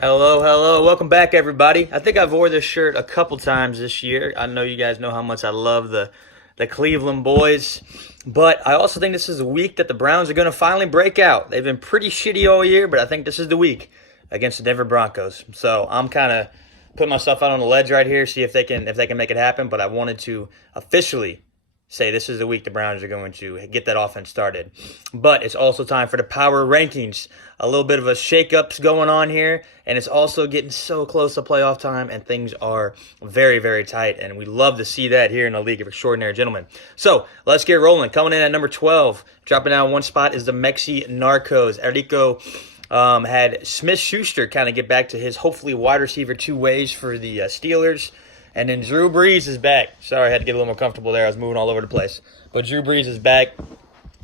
Hello, hello. Welcome back, everybody. I think I've wore this shirt a couple times this year. I know you guys know how much I love the Cleveland boys, but I also think this is the week that the Browns are going to finally break out. They've been pretty shitty all year, but I think this is the week against the Denver Broncos. So I'm kind of putting myself out on the ledge right here, see if they can make it happen. But I wanted to officially say this is the week the Browns are going to get that offense started. But it's also time for the power rankings. A little bit of a shake-ups going on here, and it's also getting so close to playoff time, and things are very, very tight, and we love to see that here in the League of Extraordinary Gentlemen. So let's get rolling. Coming in at number 12, dropping down one spot, is the Mexi Narcos. Enrico had Smith-Schuster kind of get back to his hopefully wide receiver two ways for the Steelers. And then Drew Brees is back. Sorry, I had to get a little more comfortable there. I was moving all over the place. But Drew Brees is back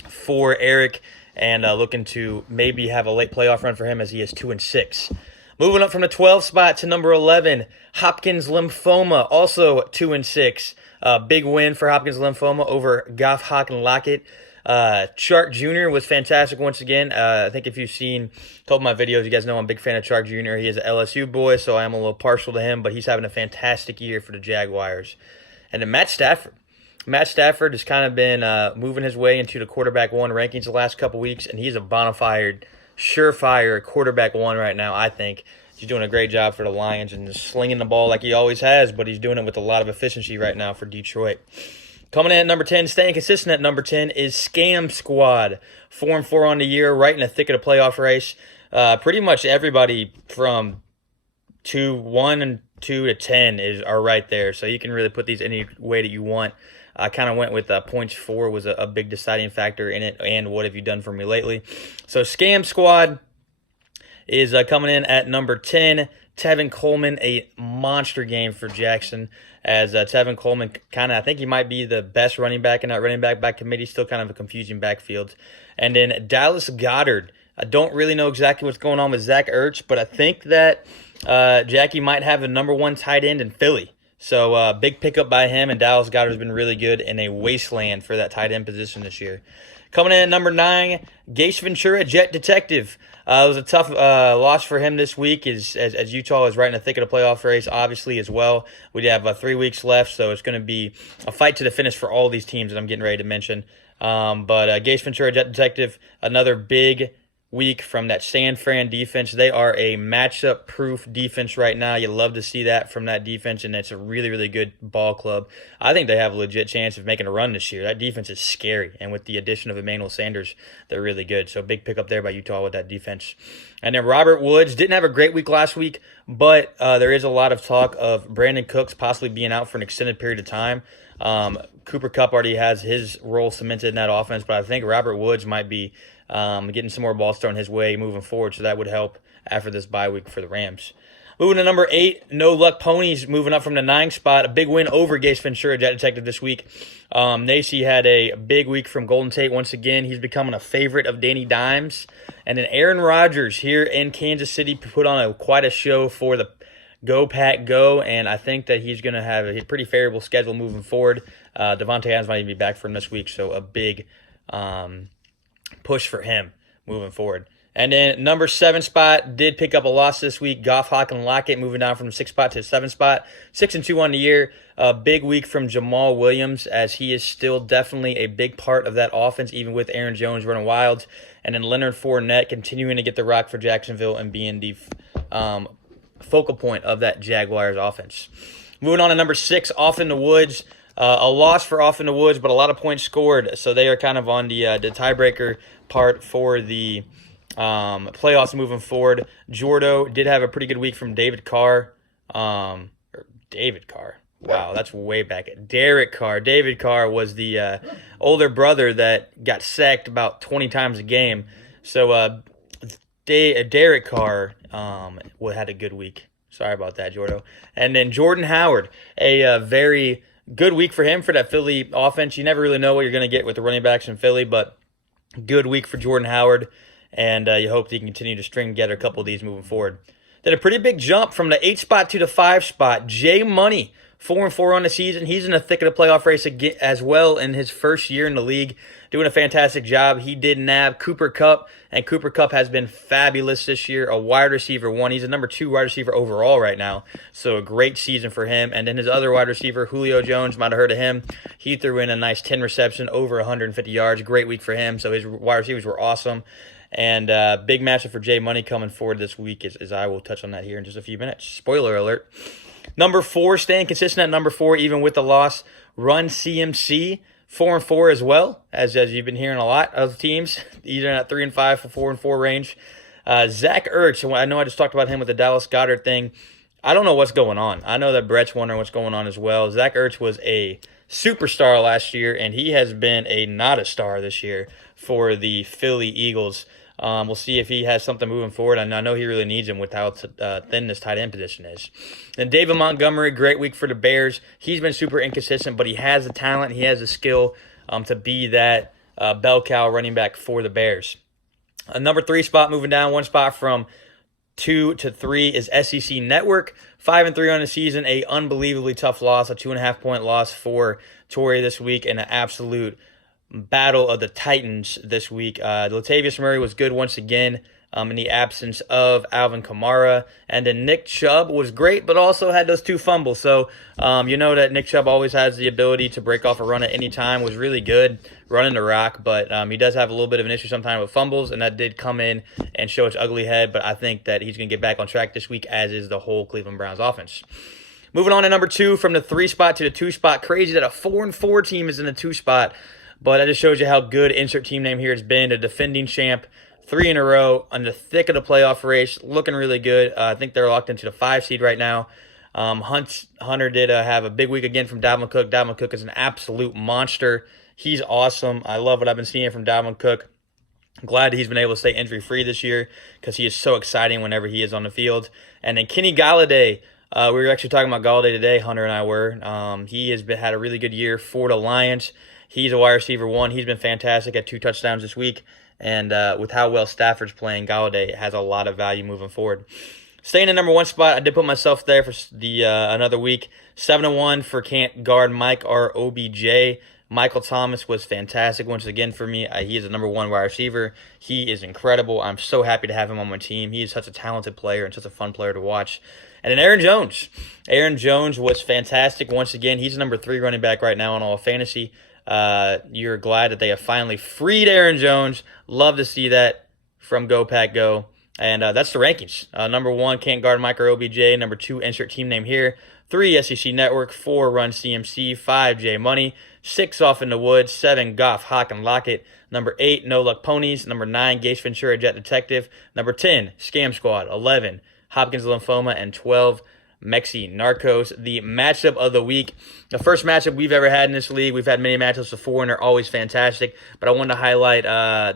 for Eric and looking to maybe have a late playoff run for him as he is 2-6. Moving up from the 12th spot to number 11, Hopkins Lymphoma, also 2-6. Big win for Hopkins Lymphoma over Goff, Hawk, and Lockett. Chark Jr. was fantastic once again. I think if you've seen a couple of my videos, you guys know I'm a big fan of Chark Jr. He is an LSU boy, so I am a little partial to him, but he's having a fantastic year for the Jaguars. And then Matt Stafford. Matt Stafford has kind of been moving his way into the quarterback one rankings the last couple weeks, and he's a bona fide, surefire quarterback one right now, I think. He's doing a great job for the Lions and just slinging the ball like he always has, but he's doing it with a lot of efficiency right now for Detroit. Coming in at number 10, staying consistent at number 10, is Scam Squad. 4-4 on the year, right in the thick of the playoff race. Pretty much everybody from 1 and 2 to 10 are right there, so you can really put these any way that you want. I kind of went with points 4 was a big deciding factor in it, and what have you done for me lately. So Scam Squad is coming in at number 10. Tevin Coleman, a monster game for Jackson, as Tevin Coleman I think he might be the best running back in that running back committee, still kind of a confusing backfield. And then Dallas Goedert. I don't really know exactly what's going on with Zach Ertz, but I think that Jackie might have the number 1 tight end in Philly. So big pickup by him, and Dallas Goedert has been really good in a wasteland for that tight end position this year. Coming in at number 9, Gase Ventura, Jet Detective. It was a tough loss for him this week as Utah is right in the thick of the playoff race, obviously, as well. We have 3 weeks left, so it's going to be a fight to the finish for all these teams that I'm getting ready to mention. But Gase Ventura, Jet Detective, another big week from that San Fran defense. They are a matchup-proof defense right now. You love to see that from that defense, and it's a really, really good ball club. I think they have a legit chance of making a run this year. That defense is scary, and with the addition of Emmanuel Sanders, they're really good. So big pickup there by Utah with that defense. And then Robert Woods didn't have a great week last week, but there is a lot of talk of Brandon Cooks possibly being out for an extended period of time. Cooper Kupp already has his role cemented in that offense, but I think Robert Woods might be getting some more balls thrown his way moving forward, so that would help after this bye week for the Rams. Moving to number 8, No Luck Ponies, moving up from the 9 spot. A big win over Gase Ventura, Jet Detective, this week. Nacy had a big week from Golden Tate once again. He's becoming a favorite of Danny Dimes. And then Aaron Rodgers here in Kansas City put on quite a show for the Go Pack Go, and I think that he's going to have a pretty favorable schedule moving forward. Devontae Adams might even be back for him this week, so a big push for him moving forward. And then number 7 spot did pick up a loss this week. Goff, Hawk, and Lockett moving down from the 6th spot to the 7th spot. 6-2 on the year. A big week from Jamal Williams, as he is still definitely a big part of that offense, even with Aaron Jones running wild. And then Leonard Fournette continuing to get the rock for Jacksonville and being the focal point of that Jaguars offense. Moving on to number 6, Off in the Woods. A loss for Off in the Woods, but a lot of points scored. So they are kind of on the tiebreaker part for the playoffs moving forward. Jordo did have a pretty good week from David Carr. David Carr. Wow, that's way back. Derek Carr. David Carr was the older brother that got sacked about 20 times a game. So Derek Carr had a good week. Sorry about that, Jordo. And then Jordan Howard, a very good week for him for that Philly offense. You never really know what you're going to get with the running backs in Philly, but good week for Jordan Howard, and you hope that he can continue to string together a couple of these moving forward. Then a pretty big jump from the 8 spot to the 5 spot. Jay Money, 4-4 on the season. He's in the thick of the playoff race again, as well in his first year in the league, doing a fantastic job. He did nab Cooper Kupp, and Cooper Kupp has been fabulous this year, a wide receiver one. He's a number 2 wide receiver overall right now, so a great season for him. And then his other wide receiver, Julio Jones, might have heard of him. He threw in a nice 10 reception, over 150 yards. Great week for him, so his wide receivers were awesome. And big matchup for Jay Money coming forward this week, as I will touch on that here in just a few minutes. Spoiler alert. Number 4, staying consistent at number 4, even with the loss. Run CMC, 4-4 as well, as you've been hearing a lot of teams, either at 3-5 for 4-4 range. Zach Ertz, I know I just talked about him with the Dallas Goedert thing. I don't know what's going on. I know that Brett's wondering what's going on as well. Zach Ertz was a superstar last year, and he has been not a star this year for the Philly Eagles. We'll see if he has something moving forward. And I know he really needs him with how thin this tight end position is. Then David Montgomery, great week for the Bears. He's been super inconsistent, but he has the talent. He has the skill to be that bell cow running back for the Bears. A number 3 spot, moving down 1 spot from 2 to 3 is SEC Network. 5-3 on the season, a unbelievably tough loss, a 2.5-point loss for Torrey this week, and an absolute battle of the Titans this week. Latavius Murray was good once again in the absence of Alvin Kamara. And then Nick Chubb was great, but also had those 2 fumbles. So you know that Nick Chubb always has the ability to break off a run at any time, was really good running the rock. But he does have a little bit of an issue sometimes with fumbles, and that did come in and show its ugly head. But I think that he's going to get back on track this week, as is the whole Cleveland Browns offense. Moving on to number 2, from the 3 spot to the 2 spot. Crazy that a 4-4 team is in the 2 spot. But that just shows you how good insert team name here has been. A defending champ, 3 in a row, on the thick of the playoff race, looking really good. I think they're locked into the 5 seed right now. Hunter did have a big week again from Dalvin Cook. Dalvin Cook is an absolute monster. He's awesome. I love what I've been seeing from Dalvin Cook. I'm glad that he's been able to stay injury-free this year, because he is so exciting whenever he is on the field. And then Kenny Golladay. We were actually talking about Golladay today, Hunter and I were. He has had a really good year for the Lions. He's a wide receiver one. He's been fantastic at 2 touchdowns this week. And with how well Stafford's playing, Golladay has a lot of value moving forward. Staying in number 1 spot, I did put myself there for the another week. 7-1 for can't guard Mike or OBJ. Michael Thomas was fantastic once again for me. He is the number 1 wide receiver. He is incredible. I'm so happy to have him on my team. He is such a talented player and such a fun player to watch. And then Aaron Jones. Aaron Jones was fantastic once again. He's the number 3 running back right now in all of fantasy. You're glad that they have finally freed Aaron Jones. Love to see that from Go Pack Go. And that's the rankings. Number 1, can't guard Mike or OBJ. Number 2, insert team name here. 3, SEC Network. 4, Run CMC. 5, J Money. 6, Off in the Woods. 7, Goff, Hawk, and Lockett. Number 8, No Luck Ponies. Number 9, Gage Ventura, Jet Detective. Number 10, Scam Squad. 11, Hopkins Lymphoma. And 12, Mexi Narcos. The matchup of the week. The first matchup we've ever had in this league. We've had many matchups before, and they're always fantastic. But I wanted to highlight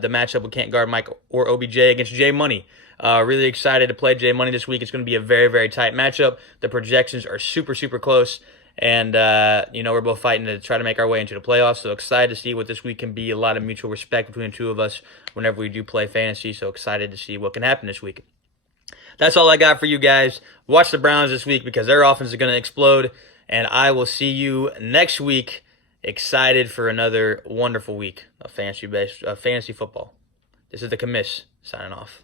the matchup with can't guard Mike or OBJ against J Money. Really excited to play J Money this week. It's going to be a very, very tight matchup. The projections are super, super close. And, we're both fighting to try to make our way into the playoffs. So excited to see what this week can be. A lot of mutual respect between the 2 of us whenever we do play fantasy. So excited to see what can happen this week. That's all I got for you guys. Watch the Browns this week, because their offense is going to explode. And I will see you next week. Excited for another wonderful week of fantasy football. This is the commiss signing off.